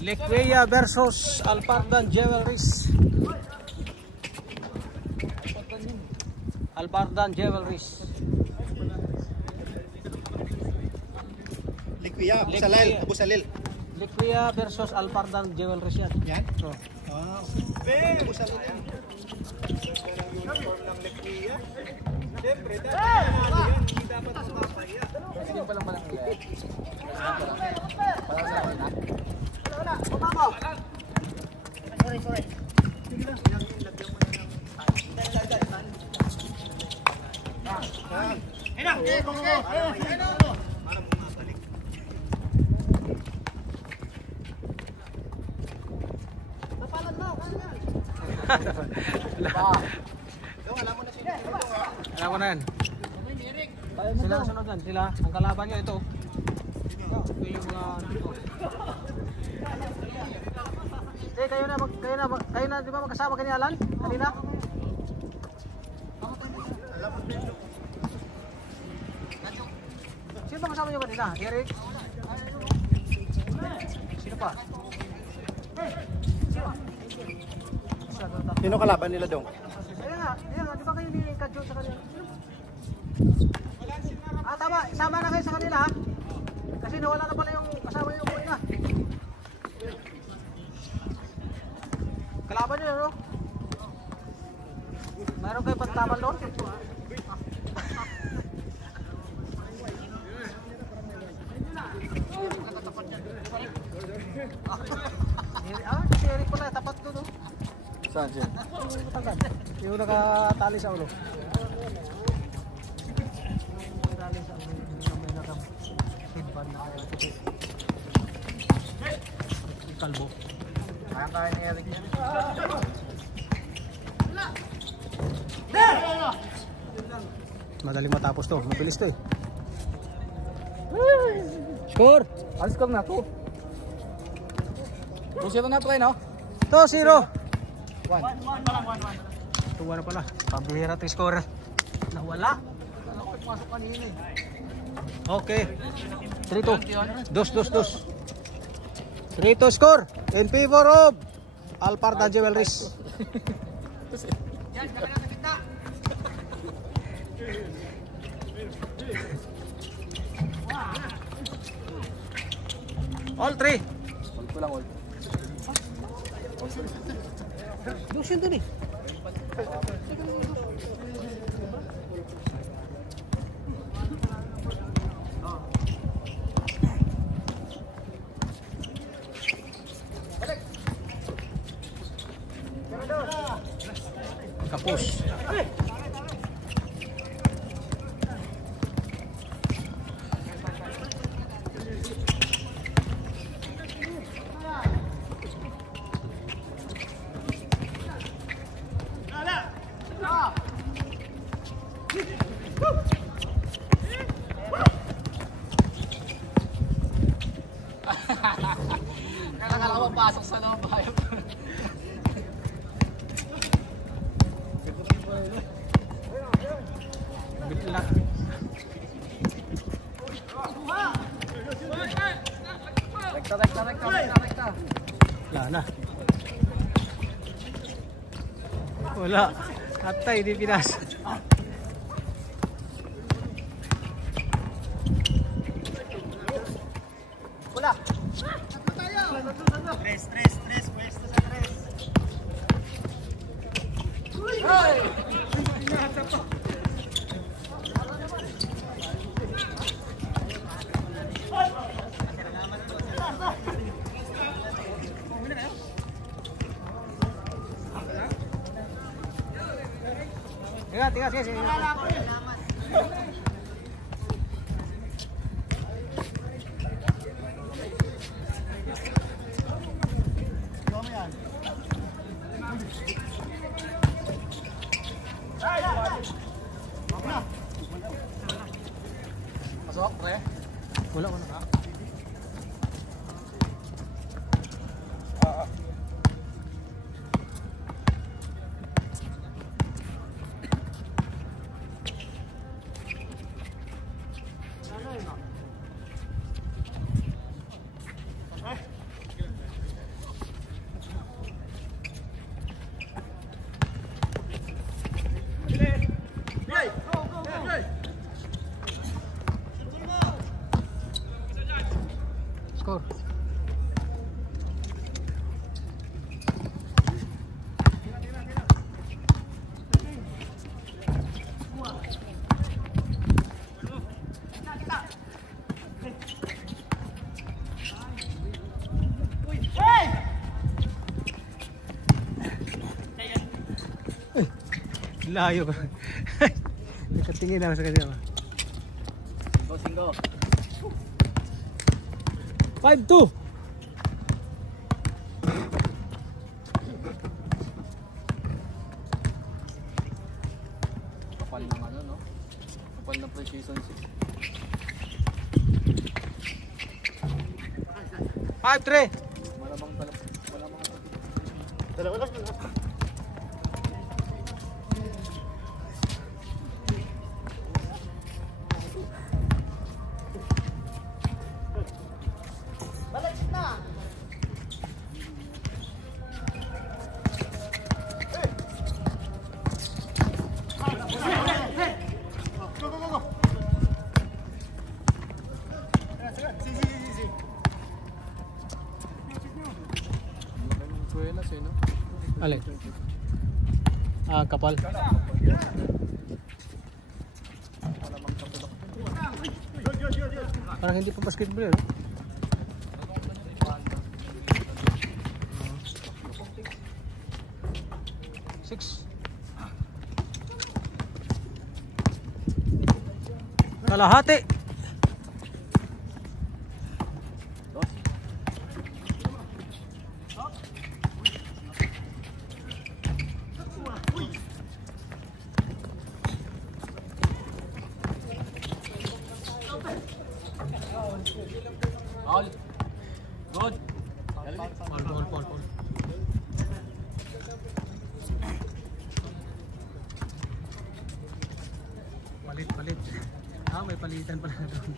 Liquia versus Alpardan Jewelries. Alpardan Jewelries. Liquia, Busalil. Liquia versus Alpardan Jewelries yan. Yan? Oh. Wow. Busalil yan. Uniform ng Liquia. Siyempre, dapat yan. Hindi dapat mapapaya. Sige pa lang pala. Wala. Bumama. Sorry. Sige lang. Lagyan mo na ng... Okay. Para bumabalik. Napalan mo. Alam mo na sila. Alam ko na yan. Sila ang sunod yan. Sila. Ang kalaban nyo ito. Ito yung mga... kayo na, di ba magkasama ka ni Alan? Kanina? Sino ba kasama nyo kanina? Eric? Sino pa? Sino kalaban nila dong? Ayun nga, di ba kayo ni Kadjo sa kanila? Tama, sama na kayo sa kanila ha? Kasi nawala na pala yung kasama nyo yung kanina. Kalaban nyo, no? Mayroon kayo pantaman doon? Si Eric pala, tapat ko, no? Saan siya? Yung nakatali sa ulo. Nakatali sa ulo. May nakasimpan na kaya. Kalbo. Kaya ni Eric yan. Madaling matapos to. Mabilis to eh. Score! Alis ko na to. 2-0 na pre, no? 2-0. 1 Tuwa na pala. Pambihira ito yung score. Nawala. Pasok kanina eh. Okay. 3-2. 2-2. 3-2 score. In favor of Alpardan Jewelries. Yan, kaya na kita. All 3. All ko lang, all. Lusin dun eh. Kapus. Nakakala ko pasok sa loob bayo. Bitla. Rekta. Wala na. Wala. Atay, di pinas. Wala. Tres. Pwesto sa tres. Hoy! Tigas. Pasok, pre. Wala. Layo ka. Nakatingin ako sa kanya. 5-2. 5-2. Kapal ng ano, no? Kapal ng pre-season 6. 5-3. Malamang malamang. Dalawa lang. Buenas, no? Alin? Ah, kapal. Parang hindi pa basketball yun. Six. Kalahati. All. Good. Paul. Palit. Ah, may palitan pala doon.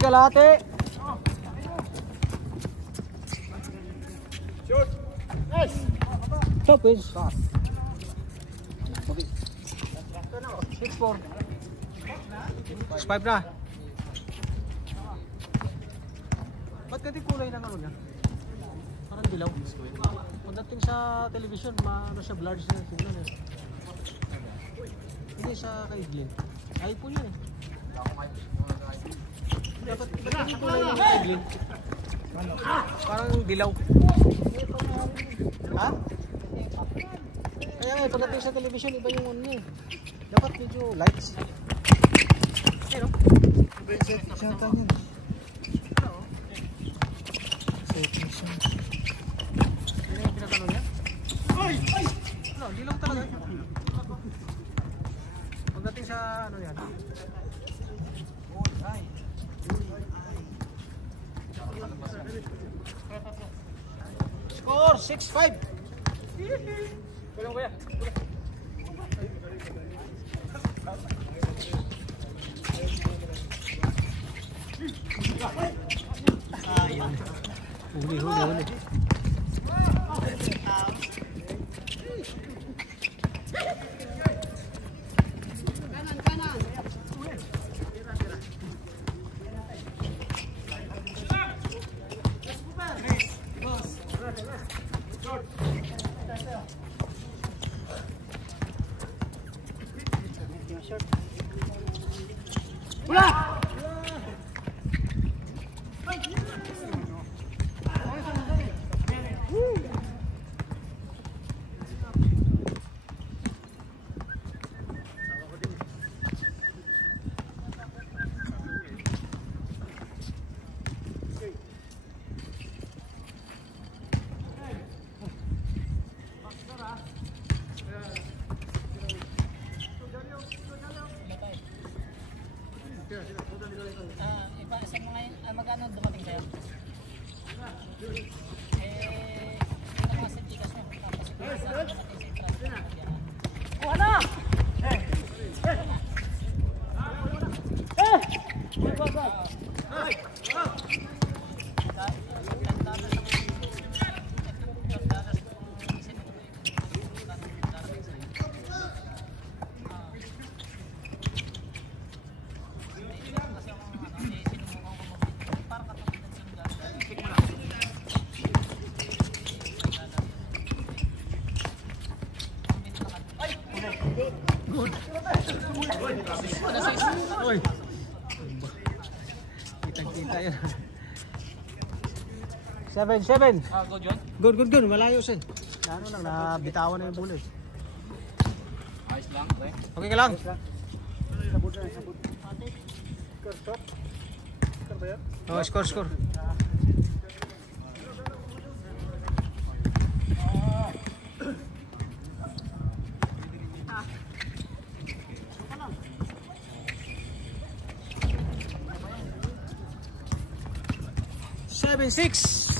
Kalahati. Shoot. Nice. Stop it. 6-4. 6-5 na. Ba't ganti kulay ng ano niya? Parang dilaw. Pagdating sa television, ano siya, blurred siya tingnan eh. Hindi siya kay Glenn. iPhone yun eh. Dapat yung kulay ng kay Glenn. Parang dilaw. Ha? Kaya nga, pagdating sa television, iba yung ano eh. Dapat medyo lights. Ayun o. Siya tayo. Ano yung pinagano niya? Ano, dilaw talaga. Pagdating sa ano yan. Score 6-5. Kulang kuya. Ayun. Huli. Iba sa mga magkano dumating sa'yo? Yung mga sentikas nyo. Tapos ito sa dumating sa traffic. Wala! Good. Oy. Kitang-kita yan. 7. Ah, good yun. Good. Malayo siya. Ano lang, nabitawan na yung bullet. Ayos lang, okay. Okay ka lang? Oh, score. Seven, 6.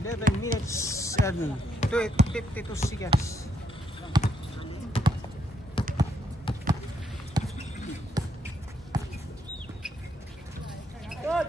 11 minutes and 52 seconds. Shot.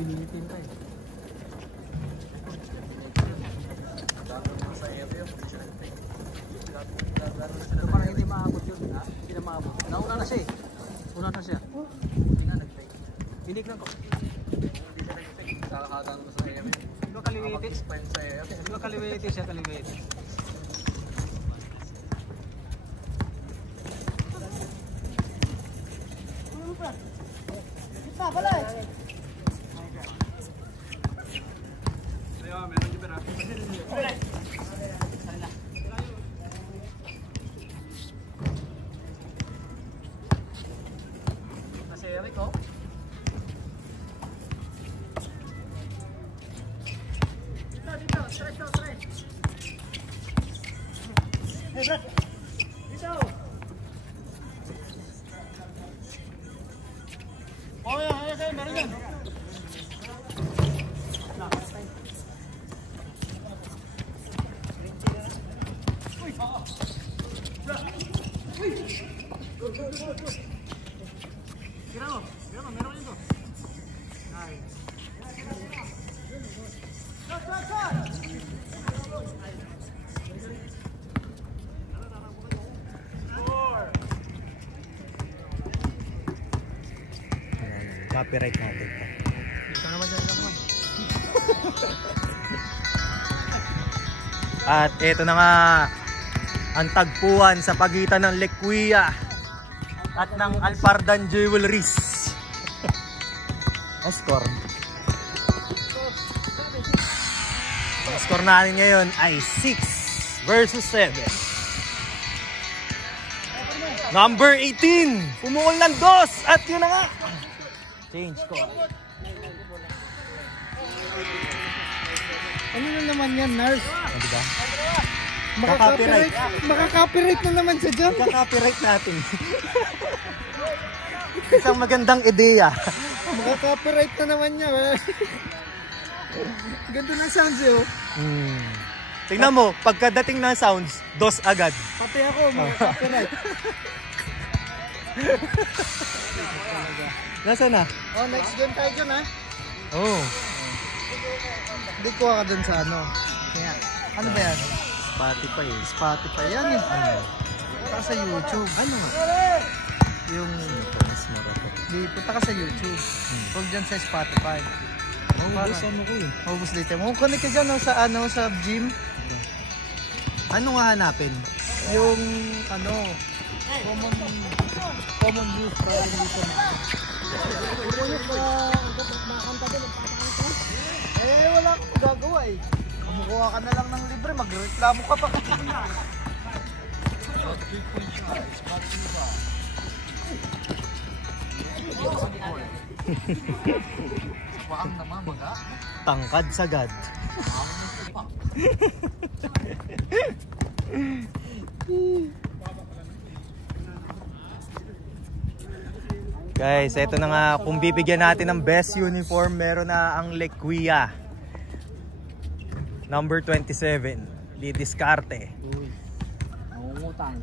Binitin tayo. Ito parang hindi maabot yun. Hindi na maabot. Nauna na siya eh. Una na siya. Hindi nga nag-try. Binig lang ko. Kakahagang ko sa AM. Hindi ko kaliwitis. Hindi ko kaliwitis siya, kaliwitis. Meron yung pera. Kasi Eric oh. Dito. Hey Brad. Dito. Oh ya, meron yan. Gila mo, meron dito. Nice. Copyright natin. Ikaw naman dyan. At eto na nga ang tagpuan sa pagitan ng Lequia at ng Alpardan Jewelries. Ang score. Ang score natin ngayon ay 6 versus 7. Number 18, pumukol ng 2 at yun na nga. Change score. Ano na naman yan, Nars? Diba? Makaka-copyright. Makaka-copyright na naman siya dyan. Makaka-copyright natin. Isang magandang ideya. Makaka-copyright na naman niya. Ganda ng sounds yun. Tingnan mo, pagkadating ng sounds, 2 agad. Pati ako, makaka-copyright. Nasaan na? Oh, next game tayo dyan ha. Oh. Hindi ko ka dun sa ano. Kaya, ano ba yan? Spotify eh. Spotify yan eh. Punta ka sa YouTube. Ano nga? Yung... Di, punta ka sa YouTube. Huwag dyan sa Spotify. Ubus ano ko eh. Ubus dito. Connect ka dyan no, sa, ano, sa gym. Ano nga hanapin? Yung ano... Common views para hindi ko wala akong magagawa eh. Kumukuha ka na lang ng libre, magreklamo ka pa. Tangkad sagad. Guys, eto na nga, kung bibigyan natin ng best uniform, meron na ang Lequia. Number 27, Lidiscarte. Nangungutang.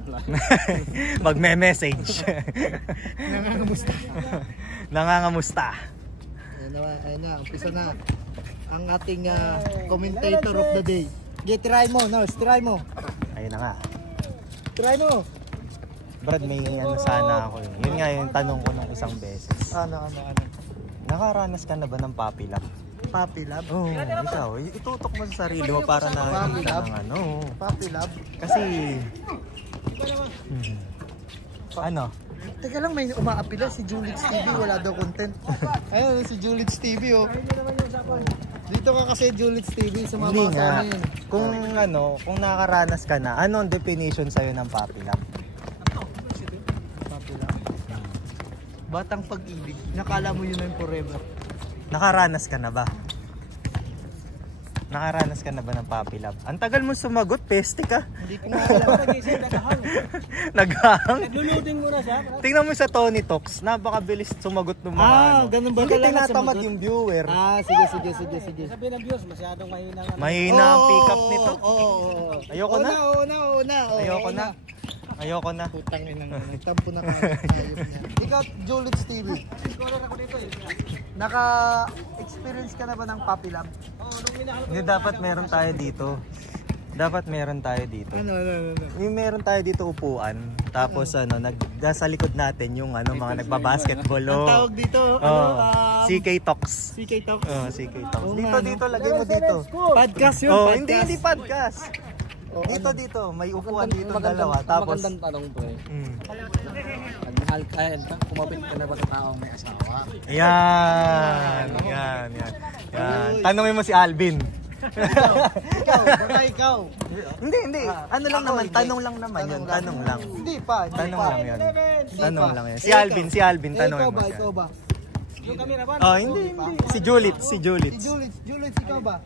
Magme-message. Nangangamusta. Nangangamusta. Ayun na, umpisa na. Ang ating commentator of the day. Okay, try mo, try mo. Ayun na nga. Try mo. Brad, may ano sana ako. Yun nga yung tanong ko nung isang beses. Ano. Nakaranas ka na ba ng puppy love? Puppy love? Oo, ikaw. Itutok mo sa sarili mo para na Puppy love? ano. Puppy love? Kasi... Ano? Teka lang, may umaapila si Julits TV, wala daw content. Ayun, si Julits TV oh. Dito ka kasi Julits TV sa mga Hindi mga nga. kanin. Kung nakaranas ka na, ano ang definition sa'yo ng puppy love? Puppy love. Batang pag-ibig. Nakala mo yun na yung forever. Nakaranas ka na ba? Nakaranas ka na ba ng puppy love? Ang tagal mo sumagot, peste ka. Hindi ko alam. Naghahang. Nagluluding muna siya. Tingnan mo sa Tony Talks, napakabilis sumagot ng mga ano. Ganun ba Hindi talaga tinatamad sumagot? yung viewer. Sige. Sabi ng views, masyadong mahina nga. Mahina ang pick up nito. Oo. Ayoko na. Oo, Ayoko na. Putang inang tampo na kayo niya. Ikaw, Julits TV. Scholar ako dito eh. Naka-experience ka na ba ng puppy love? Oo, nung minahal ko. Hindi, dapat meron tayo dito. Ano. Yung meron tayo dito upuan. Tapos nasa likod natin yung mga nagbabasketball. Ang tawag dito, CK Talks. CK Talks. CK Talks. Oo nga, Dito, lagay mo dito. Podcast yun, Oh, podcast. hindi podcast. Dito, may upuan dito dalawa. Tapos, Magandang tanong pre. Pag mahal ka, kumapit ka na ba sa taong may asawa? Yan. Tanungin mo si Alvin. Ikaw. Hindi. Ano lang naman, tanong lang naman yun. Tanong lang. Hindi pa. Tanong lang yun. Tanong lang yun. Si Alvin, tanongin mo siya. Ikaw ba? Yung camera ba? Oh, hindi. Si Julits. Si Julits, ikaw ba?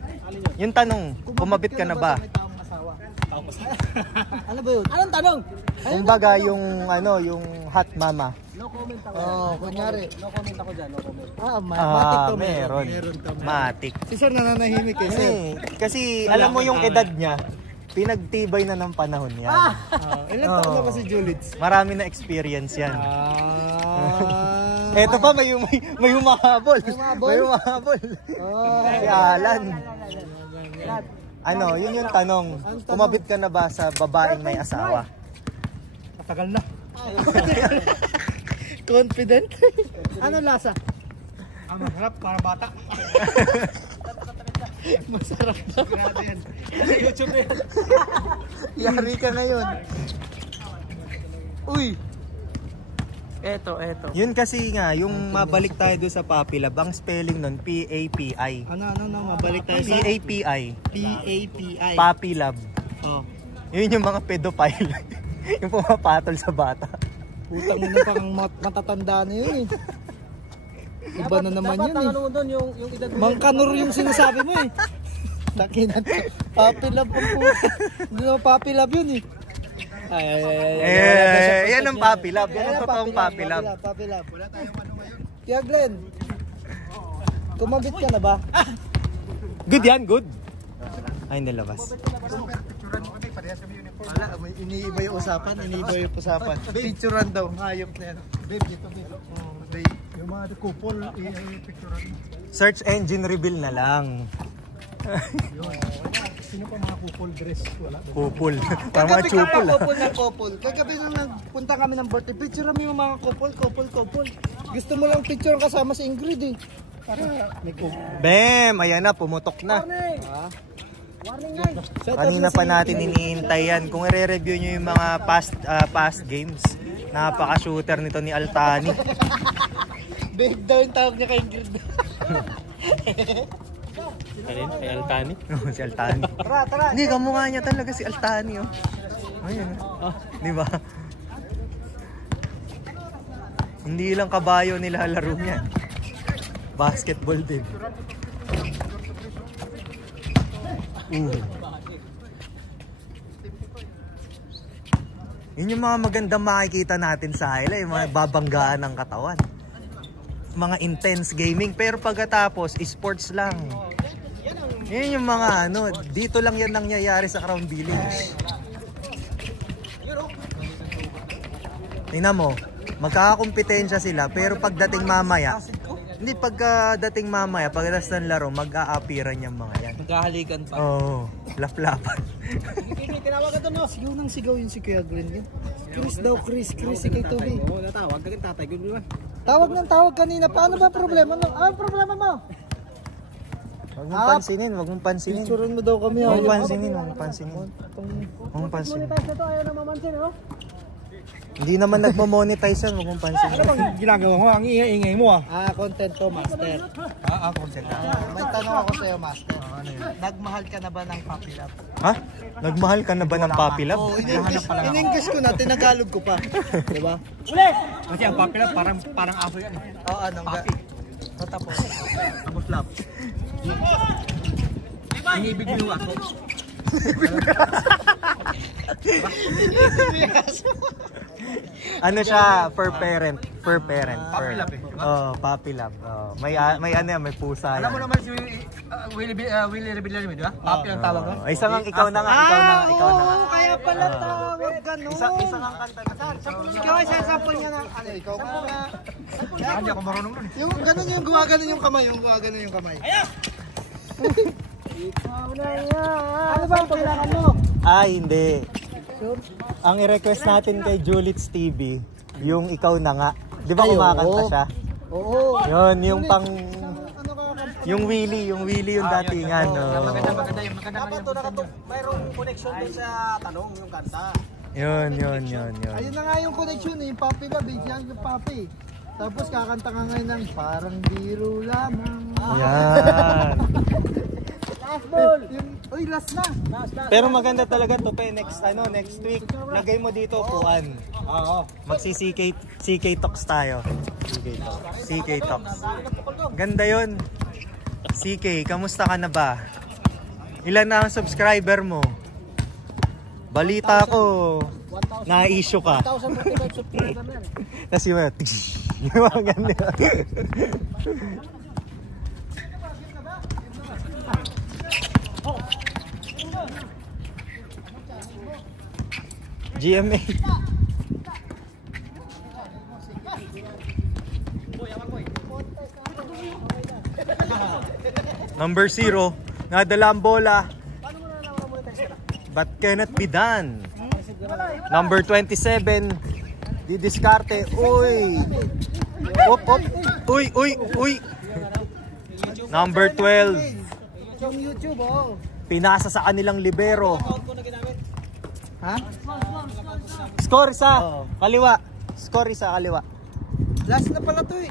Yung tanong, kumabit ka na ba? Sa may taong asawa? Ano ba yun? Anong tanong? Kumbaga yung yung hot mama. No comment ako. Kunyari. No comment ako dyan, no comment. Matik to. Meron. Matik. Si Sir nananahimik eh. Sir. Kasi alam mo yung edad niya, pinagtibay na ng panahon yan. Ilan taon na ba si Julits? Marami na experience yan. Eto pa, may humahabol. May humahabol. Si Alan. Ano, yun yung tanong. Kumabit ka na ba sa babaeng may asawa? Matagal na. Confident? Ano lasa? Masarap para bata. Masarap daw. YouTube eh. Yari ka ngayon. Uy! Eto. Yun kasi nga, yung mabalik tayo doon sa puppy love, ang spelling nun, P-A-P-I. Ano, mabalik tayo sa P-A-P-I. P-A-P-I. Puppy love. Oh. Yun yung mga pedophile. Yung pumapatol sa bata. Putang ina, parang matatanda na yun eh. Iba na naman yun Dapat ang eh. ano doon, yung edad mo. Mangkanor yung sinasabi mo eh. Takinan. Puppy love ang puta. Hindi naman puppy love yun eh. Yan ang puppy love. Yan ang totoong puppy love. Puppy love. Wala tayong ano ngayon. Kaya Glenn, kumabit ka na ba? Good yan, good. Ay, nilabas. Wala, may iniiba yung usapan. Picturean daw. Hayop na yan. Babe, dito. Babe. Yung mga couple, i-picturean. Search engine reveal na lang. Sino pa mga couple dress? Wala. Kupul. Parang mga chupul. Couple. Kagabi nang nagpunta kami ng birthday, picturean mo yung mga couple. Gusto mo lang picture kasama si Ingrid eh. Para may couple. Bam! Ayan na, pumutok na. Warning guys. Kanina pa natin iniintay yan. Kung i-review nyo yung mga past games, napaka-shooter nito ni Altani. Big daw yung tawag niya kay Ingrid. Kay Altani? Si Altani. Tara. Hindi, kamukha niya talaga si Altani. Ayun. Di ba? Hindi lang kabayo nilalaro niyan. Basketball din. Yun yung mga magandang makikita natin sa highlight, yung mga babanggaan ng katawan. Mga intense gaming, pero pagkatapos, sports lang. Yun yung mga ano, dito lang yan nangyayari sa Crown Village. Tingnan mo, magkakakompetensya sila, pero pagdating mamaya, hindi pagdating mamaya, pagdating ng laro, mag-aapiran yung mga yan. Magkahalikan pa. Oo, laplapan. Tinawagan doon, no? Sigaw ng sigaw yun si Kuya Glenn yun. Chris daw, Chris si kay Toby. Oo, natawag ka rin tatay. Good ba? Tawag ng tawag kanina. Paano ba problema? Ano problema mo? Huwag mong pansinin, huwag mong pansinin. Picturean mo daw kami. Huwag mong pansinin, huwag mong pansinin. Huwag mong pansinin. Ito ayaw na mamansin, no? Hindi naman nagmo-monetize yan, huwag mong pansinin. Ano bang ginagawa mo? Ang ingay-ingay mo ah. Content to, master. Content. May tanong ako sa'yo, master. Nagmahal ka na ba ng puppy love? Ha? Nagmahal ka na ba ng puppy love? Oo, in-English ko na, tinagalog ko pa. Diba? Kasi ang papila parang aso yan. Oo, anong ga? Tapos. Tapos lap. Inibig mo ako. Ano siya, per parent. Puppy love eh. Oh, puppy love. Oh, may ano yan, may pusa yan. Alam mo naman si Willie Rebellion mo, di ba? Papi ang tawag nun. Ay, isang ikaw na nga. Kaya pala tawag ganun. Isang ang kanta na. Ikaw ay sasampol niya ng ano, ikaw muna. Hindi ako marunong nun. Yung ganun yung gumagano yung kamay, Ikaw na yan. Ano ba ang kailangan mo? Hindi. Ang i-request natin kay Julits TV, yung ikaw na nga. Di ba kumakanta siya? Oo. Yun, yung pang... Yung Willie yung datingan. Maganda yung maganda. Mayroong connection doon sa tanong, yung kanta. Yun. Ayun na nga yung connection, yung Papi Love, yan yung Papi. Tapos kakanta ka ngayon ng parang biro lamang. Yan. Last ball! Uy, last na! Pero maganda talaga to pe. Next week, lagay mo dito upuan. Oo. CK Talks tayo. CK Talks. Ganda yun. CK, kamusta ka na ba? Ilan na ang subscriber mo? Balita ko, na-issue ka. 1,045 subscriber na yan. Tapos yung mga, yung mga ganda. GMA. Number 0, nadala ang bola. But cannot be done. Number 27, didiskarte. Uy. Op. Uy. Number 12. Yung YouTube, oh. Pinasa sa kanilang libero. Ha? Score sa kaliwa. Score sa kaliwa. Last na pala to eh.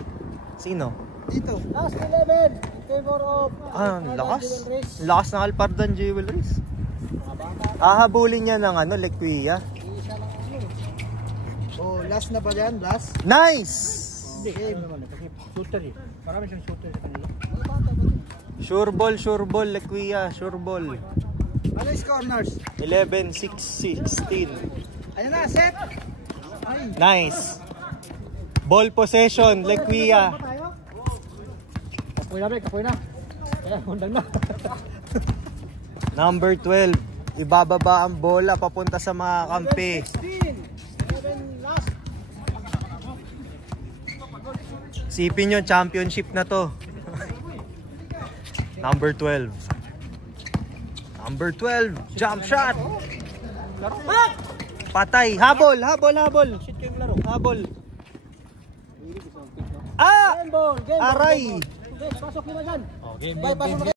Sino? Dito. Last 11. Favor of... Lakas. Lakas ng Alpardan Jewelries. Ahabulin niya ng Lequia. Oh, last na pa yan? Last? Nice! Hindi. Shooter eh. Marami siyang shooter sa kanila. Sure ball, Lequia. Sure ball. Ano yung corners? 11, 6, 16. Ayun na, set! Ay. Nice. Ball possession, Lequia. Kapoy na. Undang na. Number 12. Ibababa ang bola papunta sa mga kampi. 16. Last. Sipin yung championship na to. Number 12. Number 12. Jump shot. Patay. Habol. Habol. Ah! Game ball. Aray. Pasok nyo na dyan. Game. Pasok na